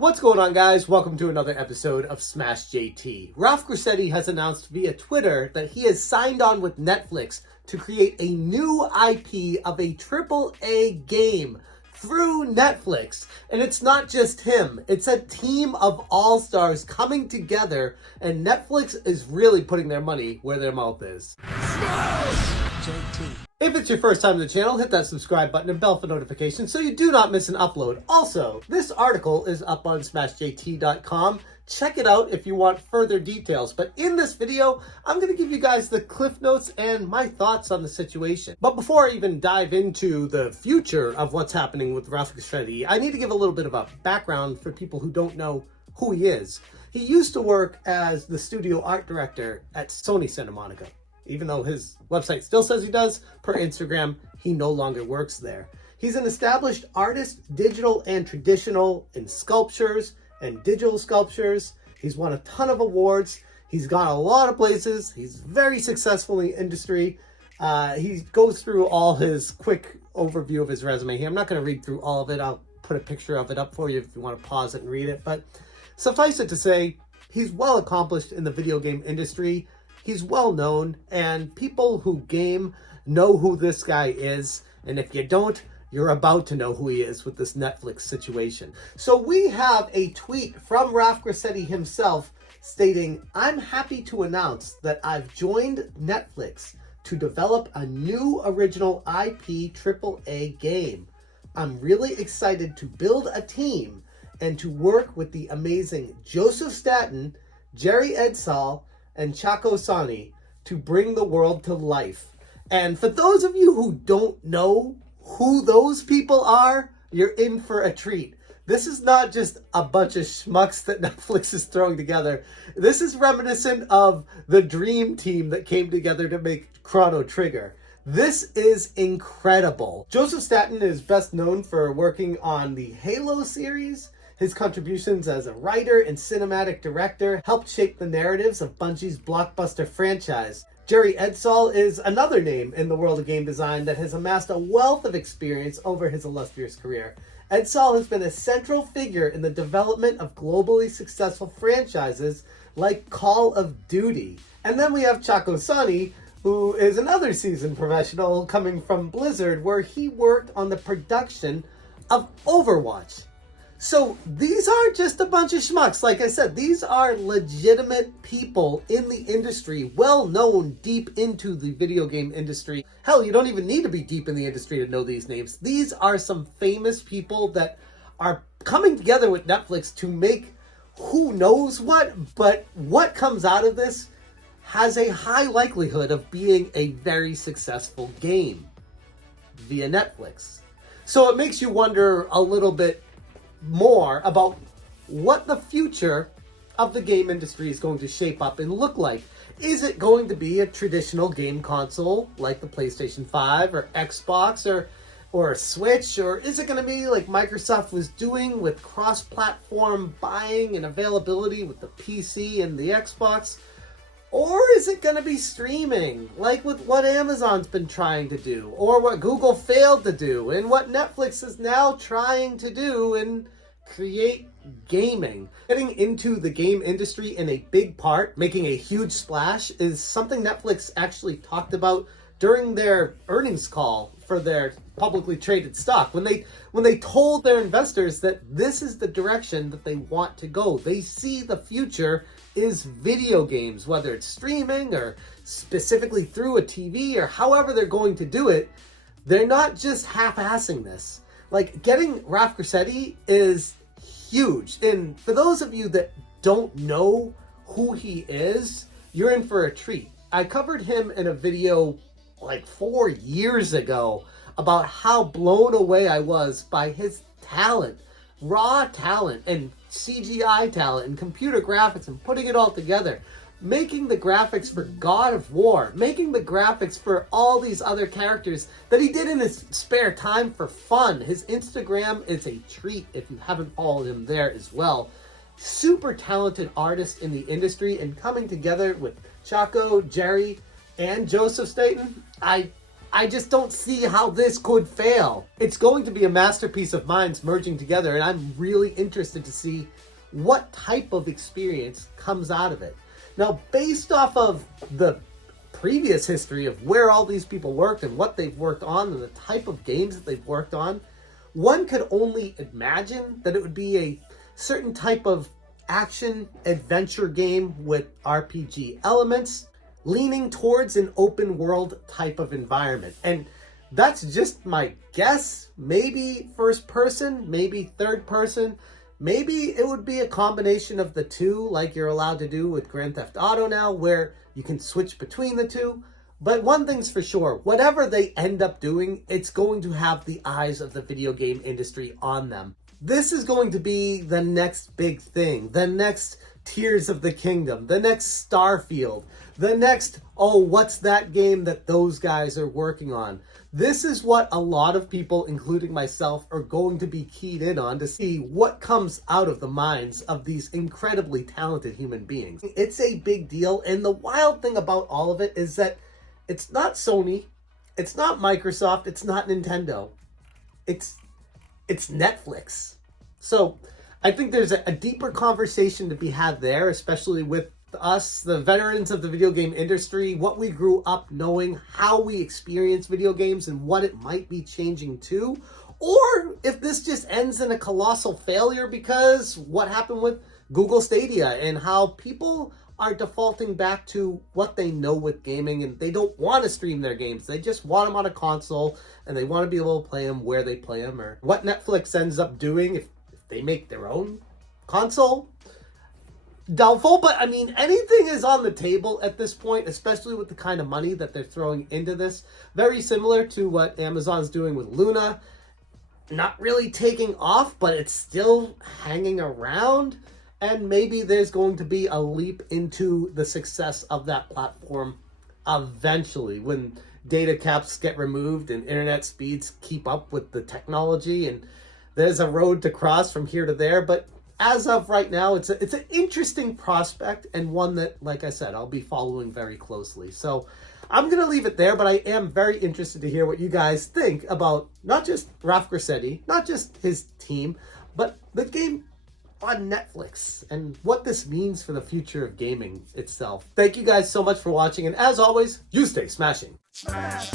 What's going on, guys? Welcome to another episode of Smash JT. Ralph Grassetti has announced via Twitter that he has signed on with Netflix to create a new IP of a AAA game through Netflix. And it's not just him. It's a team of all-stars coming together, and Netflix is really putting their money where their mouth is. Smash JT. If it's your first time to the channel, hit that subscribe button and bell for notifications so you do not miss an upload. Also, this article is up on smashjt.com. Check it out if you want further details. But in this video, I'm going to give you guys the cliff notes and my thoughts on the situation. But before I even dive into the future of what's happening with Ralph Grassetti, I need to give a little bit of a background for people who don't know who he is. He used to work as the studio art director at Sony Santa Monica. Even though his website still says he does, per Instagram, he no longer works there. He's an established artist, digital and traditional, in sculptures and digital sculptures. He's won a ton of awards. He's gone a lot of places. He's very successful in the industry. He goes through all his quick overview of his resume here. I'm not going to read through all of it. I'll put a picture of it up for you if you want to pause it and read it. But suffice it to say, he's well accomplished in the video game industry. He's well known, and people who game know who this guy is. And if you don't, you're about to know who he is with this Netflix situation. So we have a tweet from Ralph Grassetti himself stating, "I'm happy to announce that I've joined Netflix to develop a new original IP AAA game. I'm really excited to build a team and to work with the amazing Joseph Staten, Jerry Edsall, and Chaco Sani to bring the world to life." And for those of you who don't know who those people are, you're in for a treat. This is not just a bunch of schmucks that Netflix is throwing together. This is reminiscent of the dream team that came together to make Chrono Trigger. This is incredible. Joseph Staten is best known for working on the Halo series. His contributions as a writer and cinematic director helped shape the narratives of Bungie's blockbuster franchise. Jerry Edsall is another name in the world of game design that has amassed a wealth of experience over his illustrious career. Edsall has been a central figure in the development of globally successful franchises like Call of Duty. And then we have Chaco Sani, who is another seasoned professional coming from Blizzard, where he worked on the production of Overwatch. So these aren't just a bunch of schmucks. Like I said, these are legitimate people in the industry, well known deep into the video game industry. Hell, you don't even need to be deep in the industry to know these names. These are some famous people that are coming together with Netflix to make who knows what, but what comes out of this has a high likelihood of being a very successful game via Netflix. So it makes you wonder a little bit more about what the future of the game industry is going to shape up and look like. Is it going to be a traditional game console like the PlayStation 5 or Xbox or a Switch? Or is it going to be like Microsoft was doing with cross-platform buying and availability with the PC and the Xbox? Or is it going to be streaming, like with what Amazon's been trying to do, or what Google failed to do, and what Netflix is now trying to do and create gaming? Getting into the game industry in a big part, making a huge splash, is something Netflix actually talked about during their earnings call for their publicly traded stock. When they told their investors that this is the direction that they want to go. They see the future is video games, whether it's streaming or specifically through a TV or however they're going to do it. They're not just half-assing this. Like, getting Ralph Grassetti is huge. And for those of you that don't know who he is, you're in for a treat. I covered him in a video like 4 years ago about how blown away I was by his talent, raw talent and CGI talent and computer graphics and putting it all together. Making the graphics for God of War, making the graphics for all these other characters that he did in his spare time for fun. His Instagram is a treat if you haven't followed him there as well. Super talented artist in the industry, and coming together with Chaco, Jerry, and Joseph Staten, I just don't see how this could fail. It's going to be a masterpiece of minds merging together, and I'm really interested to see what type of experience comes out of it. Now, based off of the previous history of where all these people worked and what they've worked on and the type of games that they've worked on, one could only imagine that it would be a certain type of action adventure game with RPG elements, leaning towards an open world type of environment. And that's just my guess. Maybe first person, maybe third person, maybe it would be a combination of the two, like you're allowed to do with Grand Theft Auto now, where you can switch between the two. But one thing's for sure, whatever they end up doing, it's going to have the eyes of the video game industry on them. This is going to be the next big thing, the next Tears of the Kingdom, the next Starfield, the next, oh, what's that game that those guys are working on? This is what a lot of people, including myself, are going to be keyed in on to see what comes out of the minds of these incredibly talented human beings. It's a big deal, and the wild thing about all of it is that it's not Sony, it's not Microsoft, it's not Nintendo. It's Netflix. So I think there's a deeper conversation to be had there, especially with us, the veterans of the video game industry, what we grew up knowing, how we experience video games, and what it might be changing to. Or if this just ends in a colossal failure because what happened with Google Stadia and how people are defaulting back to what they know with gaming, and they don't want to stream their games. They just want them on a console, and they want to be able to play them where they play them, or what Netflix ends up doing if they make their own console. Doubtful, but I mean, anything is on the table at this point, especially with the kind of money that they're throwing into this. Very similar to what Amazon's doing with Luna. Not really taking off, but it's still hanging around. And maybe there's going to be a leap into the success of that platform eventually when data caps get removed and internet speeds keep up with the technology, and there's a road to cross from here to there. But as of right now, it's an interesting prospect, and one that, like I said, I'll be following very closely. So I'm going to leave it there, but I am very interested to hear what you guys think about not just Ralph Grassetti, not just his team, but the game on Netflix and what this means for the future of gaming itself. Thank you guys so much for watching, and as always, you stay smashing. Smash,